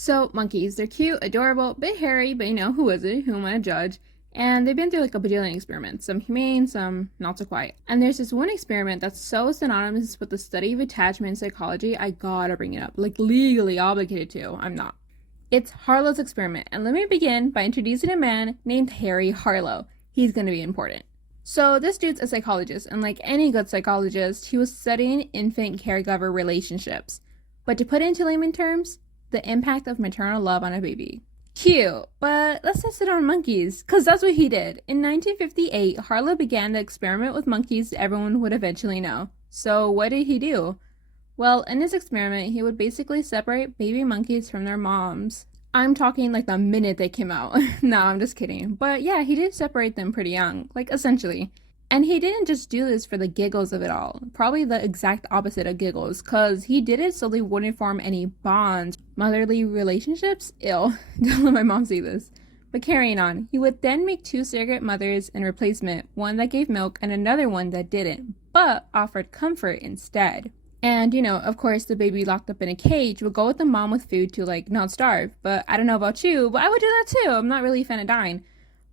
So, monkeys, they're cute, adorable, bit hairy, but who is it? Who am I to judge? And they've been through like a bajillion experiments, some humane, some not so quiet. And there's this one experiment that's so synonymous with the study of attachment in psychology, I gotta bring it up. Like, legally obligated to. I'm not. It's Harlow's experiment, and let me begin by introducing a man named Harry Harlow. He's gonna be important. So, this dude's a psychologist, and like any good psychologist, he was studying infant caregiver relationships. But to put it into layman terms, the impact of maternal love on a baby. Cute, but let's test it on monkeys, because that's what he did. In 1958, Harlow began the experiment with monkeys everyone would eventually know. So what did he do? Well, in his experiment, he would basically separate baby monkeys from their moms. I'm talking like the minute they came out. No, I'm just kidding. But yeah, he did separate them pretty young, like essentially. And he didn't just do this for the giggles of it all. Probably the exact opposite of giggles, because he did it so they wouldn't form any bonds. Motherly relationships? Ew. Don't let my mom see this. But carrying on, he would then make two surrogate mothers in replacement, one that gave milk and another one that didn't, but offered comfort instead. And, of course, the baby locked up in a cage would go with the mom with food to, like, not starve. But I don't know about you, but I would do that too. I'm not really a fan of dying.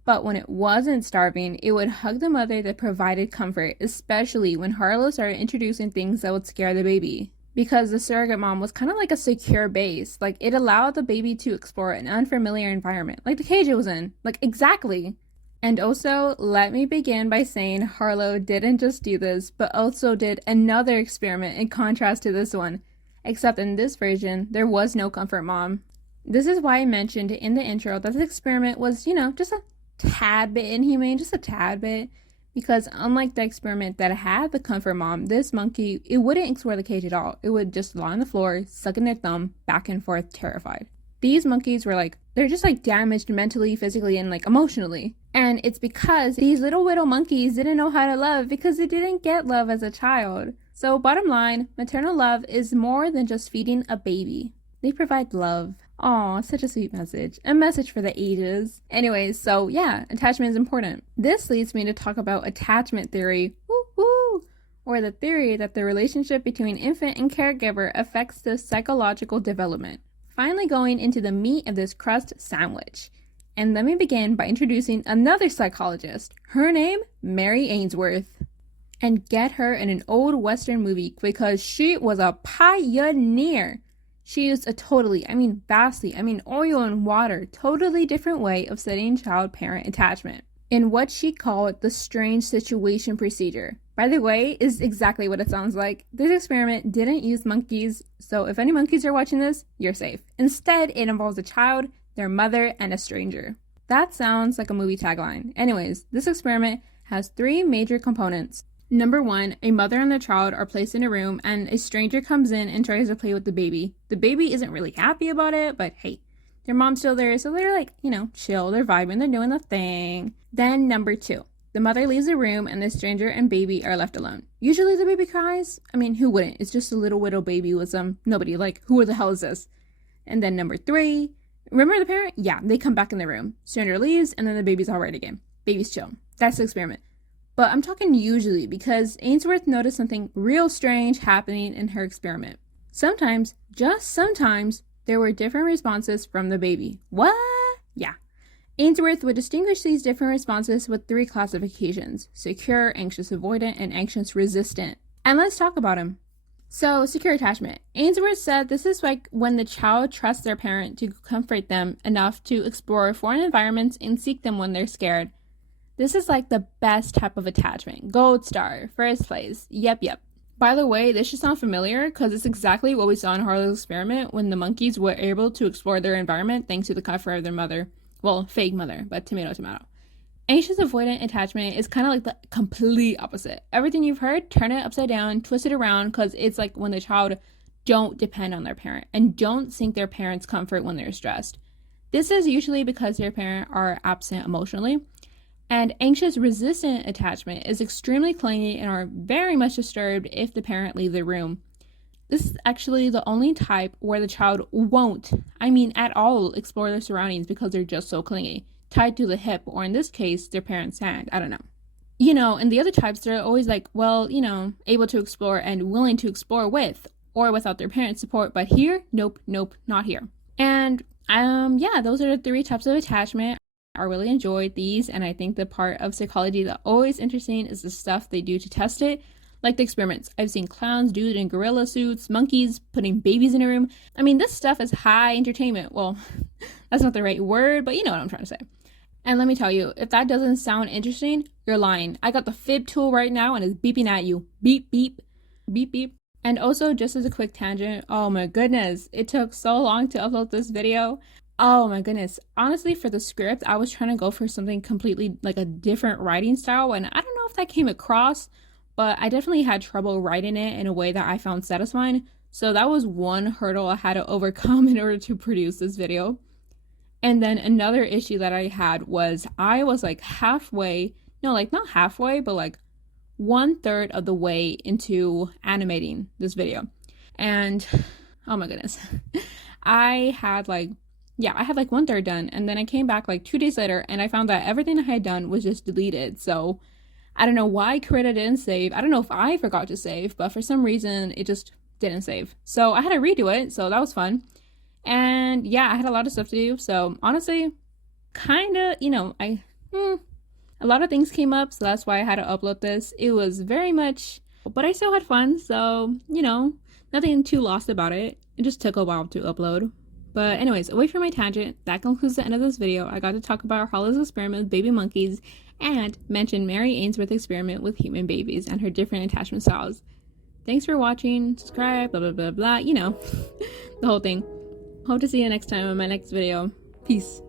But when it wasn't starving, it would hug the mother that provided comfort, especially when Harlow started introducing things that would scare the baby. Because the surrogate mom was kind of like a secure base. Like, it allowed the baby to explore an unfamiliar environment, like the cage it was in. Like, exactly. And also, let me begin by saying Harlow didn't just do this, but also did another experiment in contrast to this one. Except in this version, there was no comfort mom. This is why I mentioned in the intro that this experiment was, just a tad bit inhumane, just a tad bit, because unlike the experiment that had the comfort mom, this monkey, it wouldn't explore the cage at all. It would just lie on the floor, sucking their thumb back and forth, terrified. These monkeys were they're just damaged mentally, physically, and emotionally. And it's because these little widow monkeys didn't know how to love because they didn't get love as a child. So bottom line, maternal love is more than just feeding a baby. They provide love. Aw, such a sweet message. A message for the ages. Anyways, so yeah, attachment is important. This leads me to talk about attachment theory, woo-hoo, or the theory that the relationship between infant and caregiver affects the psychological development. Finally going into the meat of this crust sandwich. And let me begin by introducing another psychologist. Her name, Mary Ainsworth. And get her in an old Western movie because she was a pioneer. She used a vastly, oil and water, totally different way of studying child-parent attachment in what she called the strange situation procedure. By the way, is exactly what it sounds like. This experiment didn't use monkeys, so if any monkeys are watching this, you're safe. Instead, it involves a child, their mother, and a stranger. That sounds like a movie tagline. Anyways, this experiment has three major components. Number one, a mother and their child are placed in a room and a stranger comes in and tries to play with the baby. The baby isn't really happy about it, but hey, their mom's still there, so they're chill, they're vibing, they're doing the thing. Then number two, the mother leaves the room and the stranger and baby are left alone. Usually the baby cries. Who wouldn't? It's just a little widow baby with nobody, who the hell is this? And then number three, remember the parent? Yeah, they come back in the room. Stranger leaves and then the baby's all right again. Baby's chill. That's the experiment. But I'm talking usually because Ainsworth noticed something real strange happening in her experiment. Sometimes, just sometimes, there were different responses from the baby. What? Yeah. Ainsworth would distinguish these different responses with three classifications: secure, anxious avoidant, and anxious resistant. And let's talk about them. So, secure attachment. Ainsworth said this is when the child trusts their parent to comfort them enough to explore foreign environments and seek them when they're scared. This is the best type of attachment. Gold star. First place. Yep. By the way, this should sound familiar because it's exactly what we saw in Harlow's experiment when the monkeys were able to explore their environment thanks to the comfort of their mother. Well, fake mother, but tomato. Anxious avoidant attachment is kind of the complete opposite. Everything you've heard, turn it upside down, twist it around, because it's when the child don't depend on their parent and don't seek their parent's comfort when they're stressed. This is usually because their parent are absent emotionally. And anxious resistant attachment is extremely clingy and are very much disturbed if the parent leaves the room. This is actually the only type where the child won't, at all, explore their surroundings because they're just so clingy, tied to the hip, or in this case, their parent's hand. I don't know. And the other types, they're always able to explore and willing to explore with or without their parents' support. But here, nope, not here. And yeah, those are the 3 types of attachment. I really enjoyed these, and I think the part of psychology that always interesting is the stuff they do to test it. Like the experiments. I've seen clowns do it in gorilla suits, monkeys putting babies in a room. I mean, this stuff is high entertainment. Well, that's not the right word, but you know what I'm trying to say. And let me tell you, if that doesn't sound interesting, you're lying. I got the fib tool right now and it's beeping at you. Beep, beep, beep, beep. And also, just as a quick tangent, oh my goodness, it took so long to upload this video. Oh my goodness. Honestly, for the script, I was trying to go for something completely like a different writing style, and I don't know if that came across, but I definitely had trouble writing it in a way that I found satisfying. So that was one hurdle I had to overcome in order to produce this video. And then another issue that I had was I was like halfway, no, like not halfway, but like 1/3 of the way into animating this video. And oh my goodness, I had like, yeah, I had like 1/3 done. And then I came back like 2 days later and I found that everything I had done was just deleted. So I don't know why Krita didn't save. I don't know if I forgot to save, but for some reason it just didn't save. So I had to redo it. So that was fun. And yeah, I had a lot of stuff to do. So honestly, kind of, you know, a lot of things came up. So that's why I had to upload this. It was very much, but I still had fun. So, you know, nothing too lost about it. It just took a while to upload. But anyways, away from my tangent, that concludes the end of this video. I got to talk about Harlow's experiment with baby monkeys and mention Mary Ainsworth experiment with human babies and her different attachment styles. Thanks for watching, subscribe, blah, blah, blah, blah, you know, the whole thing. Hope to see you next time in my next video. Peace.